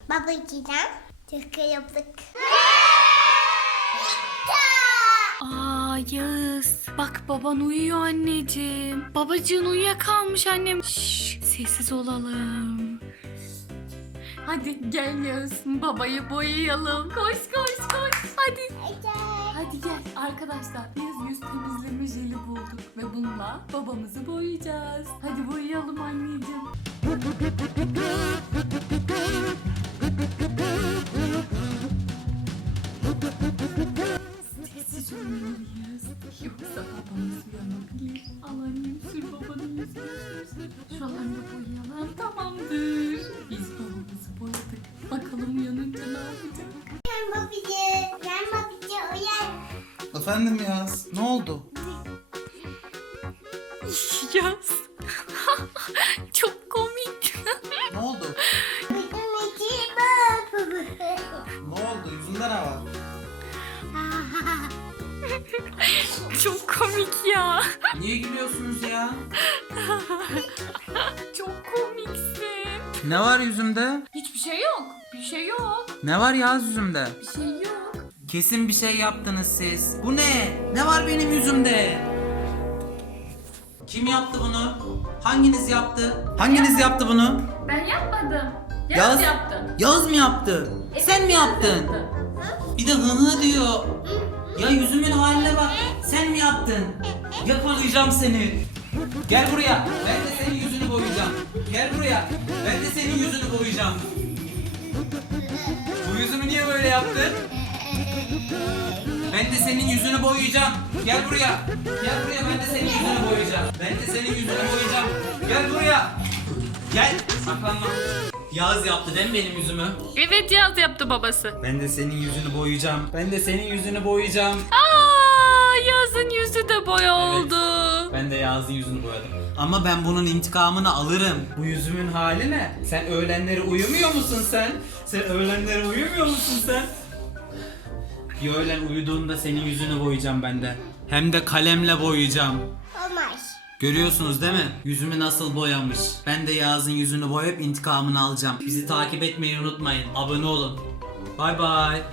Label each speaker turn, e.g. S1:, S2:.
S1: Babacığım. Şaka yaptık.
S2: Aa Yağız. Bak baban uyuyor anneciğim. Babacığın uyuyakalmış annem. Şşş, sessiz olalım. Hadi gel Yağız. Babayı boyayalım. Koş koş koş. Hadi. Hadi gel arkadaşlar. Biz yüz temizleme jeli bulduk. Ve bununla babamızı boyayacağız. Hadi boyayalım anneciğim. Sessiz olmalıyız. Yoksa babamız uyanabilir. Al annem sür babanın yüzünü sür. Şuralarını boyayalım. Tamamdır. Biz babamızı boyadık. Bakalım uyanınca ne yapacak?
S1: Gel babacığım. Gel babacığım uyan.
S3: Efendim Yaz, ne oldu?
S2: Yaz. Çok komik.
S3: Ne oldu?
S1: Babacığım.
S3: Ne oldu? Yüzünde ne var?
S2: Çok komik ya.
S3: Niye gülüyorsunuz ya?
S2: Çok komiksin.
S3: Ne var yüzümde?
S2: Hiçbir şey yok. Bir şey yok.
S3: Ne var Yaz yüzümde?
S2: Bir şey yok.
S3: Kesin bir şey yaptınız siz. Bu ne? Ne var benim yüzümde? Kim yaptı bunu? Hanginiz yaptı? Hanginiz yaptı bunu?
S2: Ben yapmadım.
S3: Yaz
S2: yaptı.
S3: Yaz mı yaptı? Sen mi yaptın? Bir de hı diyor. Ya yüzümün haline bak. Sen mi yaptın? Yakalayacağım seni. Gel buraya. Ben de senin yüzünü boyayacağım. Gel buraya. Ben de senin yüzünü boyayacağım. Bu yüzümü niye böyle yaptın? Ben de senin yüzünü boyayacağım. Gel buraya. Gel buraya, ben de senin yüzünü boyayacağım. Ben de senin yüzünü boyayacağım. Gel buraya. Gel. Saklanma. Yağız yaptı değil mi benim yüzümü?
S2: Evet Yaz yaptı babası.
S3: Ben de senin yüzünü boyayacağım. Ben de senin yüzünü boyayacağım.
S2: Aa Yaz'ın yüzü de boya oldu.
S3: Ben de Yağız'ın yüzünü boyadım. Ama ben bunun intikamını alırım. Bu yüzümün hali ne? Sen öğlenleri uyumuyor musun sen? Sen öğlenleri uyumuyor musun sen? Bir öğlen uyuduğunda senin yüzünü boyayacağım ben de. Hem de kalemle boyayacağım.
S1: Olmaz.
S3: Görüyorsunuz değil mi? Yüzümü nasıl boyamış. Ben de Yağız'ın yüzünü boyayıp intikamını alacağım. Bizi takip etmeyi unutmayın. Abone olun. Bay bay.